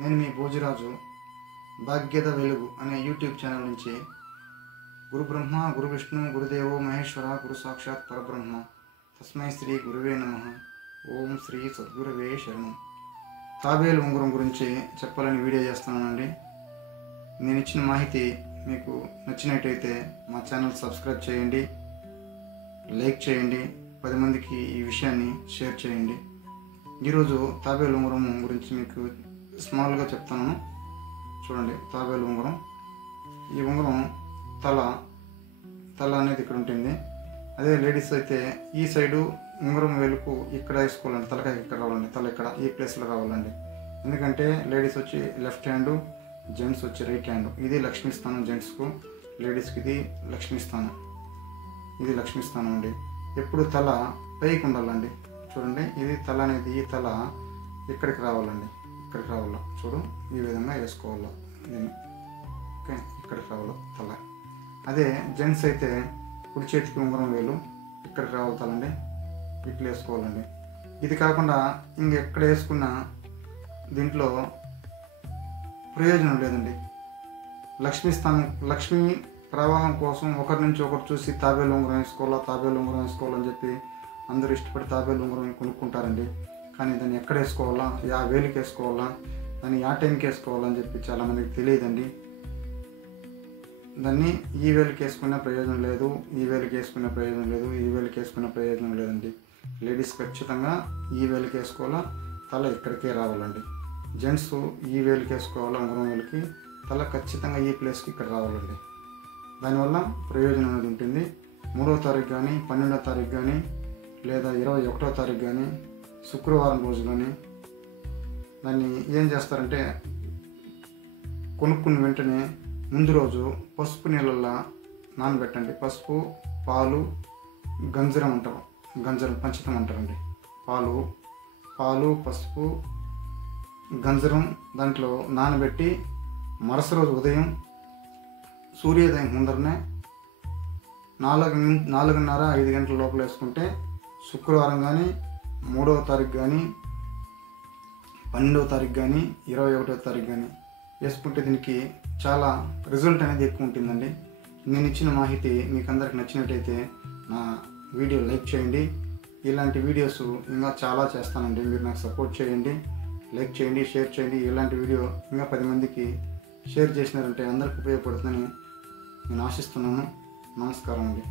నేను మీ భోజరాజు భాగ్యద వెలుగు అనే యూట్యూబ్ ఛానల్ నుంచి గురు బ్రహ్మ గురు విష్ణు గురుదేవో మహేశ్వర గురు సాక్షాత్ పరబ్రహ్మ తస్మై శ్రీ గురువే నమః. ఓం శ్రీ సద్గురువే శరణం. తాబేలు ఉంగరం గురించి చెప్పాలని వీడియో చేస్తున్నానండి. నేను ఇచ్చిన మాహితి మీకు నచ్చినట్టయితే మా ఛానల్ సబ్స్క్రైబ్ చేయండి, లైక్ చేయండి, 10 మందికి ఈ విషయాన్ని షేర్ చేయండి. ఈరోజు తాబేలు ఉంగరం గురించి మీకు స్మాల్గా చెప్తాను. చూడండి, తాబేలు ఉంగరం. ఈ ఉంగరం తల అనేది ఇక్కడ ఉంటుంది. అదే లేడీస్ అయితే ఈ సైడు ఉంగరం వేలుకు ఇక్కడ వేసుకోవాలండి, తలకాయ ఇక్కడ రావాలండి, తల ఇక్కడ ఈ ప్లేస్లో రావాలండి. ఎందుకంటే లేడీస్ వచ్చి లెఫ్ట్ హ్యాండ్, జెంట్స్ వచ్చి రైట్ హ్యాండ్. ఇది లక్ష్మీ స్థానం జెంట్స్కు, లేడీస్కి ఇది లక్ష్మీ స్థానం. ఇది లక్ష్మీ స్థానం అండి. ఎప్పుడు తల పైకి ఉండాలండి. చూడండి, ఇది తల అనేది ఈ తల ఇక్కడికి రావాలండి, ఇక్కడికి రావాలా. చూడు, ఈ విధంగా వేసుకోవాలా. దీన్ని ఓకే, ఇక్కడికి రావాలా తల. అదే జెంట్స్ అయితే కుడి చేతికి ఉంగరం వేలు ఇక్కడికి రావాలి తలండి, ఇట్లా వేసుకోవాలండి. ఇది కాకుండా ఇంకెక్కడ వేసుకున్నా దీంట్లో ప్రయోజనం లేదండి. లక్ష్మీ స్థానం, లక్ష్మీ ప్రవాహం కోసం ఒకరి నుంచి ఒకరు చూసి తాబేలు ఉంగరం వేసుకోవాలని చెప్పి అందరూ ఇష్టపడి తాబేలు ఉంగరం కొనుక్కుంటారండి. కానీ దాన్ని ఎక్కడ వేసుకోవాలా, యా వేలుకి వేసుకోవాలా, దాన్ని యా టైంకి వేసుకోవాలని చెప్పి చాలామందికి తెలియదండి. దాన్ని ఈ వేలుకి వేసుకునే ప్రయోజనం లేదు, ఈ వేలుకి వేసుకునే ప్రయోజనం లేదు, ఈ వేలుకి వేసుకునే ప్రయోజనం లేదండి. లేడీస్ ఖచ్చితంగా ఈ వేలుకి వేసుకోవాలా, తల ఇక్కడికే రావాలండి. జెంట్స్ ఈ వేలుకి వేసుకోవాలా, ఉంగరం వేలుకి, తల ఖచ్చితంగా ఈ ప్లేస్కి ఇక్కడ రావాలండి. దానివల్ల ప్రయోజనం అనేది ఉంటుంది. 3వ తారీఖు కానీ, 12వ తారీఖు కానీ, లేదా 21వ తారీఖు కానీ, శుక్రవారం రోజు కానీ దాన్ని ఏం చేస్తారంటే కొనుక్కున్న వెంటనే ముందు రోజు పసుపు నీళ్ళల్లో నానబెట్టండి. పసుపు, పాలు, గంజరం అంటారు, గంజరం పంచతం అంటారండి. పాలు, పసుపు, గంజరం దాంట్లో నానబెట్టి మరుసటి రోజు ఉదయం సూర్యోదయం ముందరనే 4:30-5 గంటల లోపల వేసుకుంటే శుక్రవారం కానీ, 3వ తారీఖు కానీ, 12వ తారీఖు కానీ, 21వ తారీఖు కానీ వేసుకుంటే దీనికి చాలా రిజల్ట్ అనేది ఎక్కువ ఉంటుందండి. నేను ఇచ్చిన మాహితి మీకు అందరికి నచ్చినట్టయితే నా వీడియో లైక్ చేయండి. ఇలాంటి వీడియోస్ ఇంకా చాలా చేస్తానండి. మీరు నాకు సపోర్ట్ చేయండి, లైక్ చేయండి, షేర్ చేయండి. ఇలాంటి వీడియో ఇంకా 10 మందికి షేర్ చేసినారంటే అందరికి ఉపయోగపడుతుందని నేను ఆశిస్తున్నాను. నమస్కారం అండి.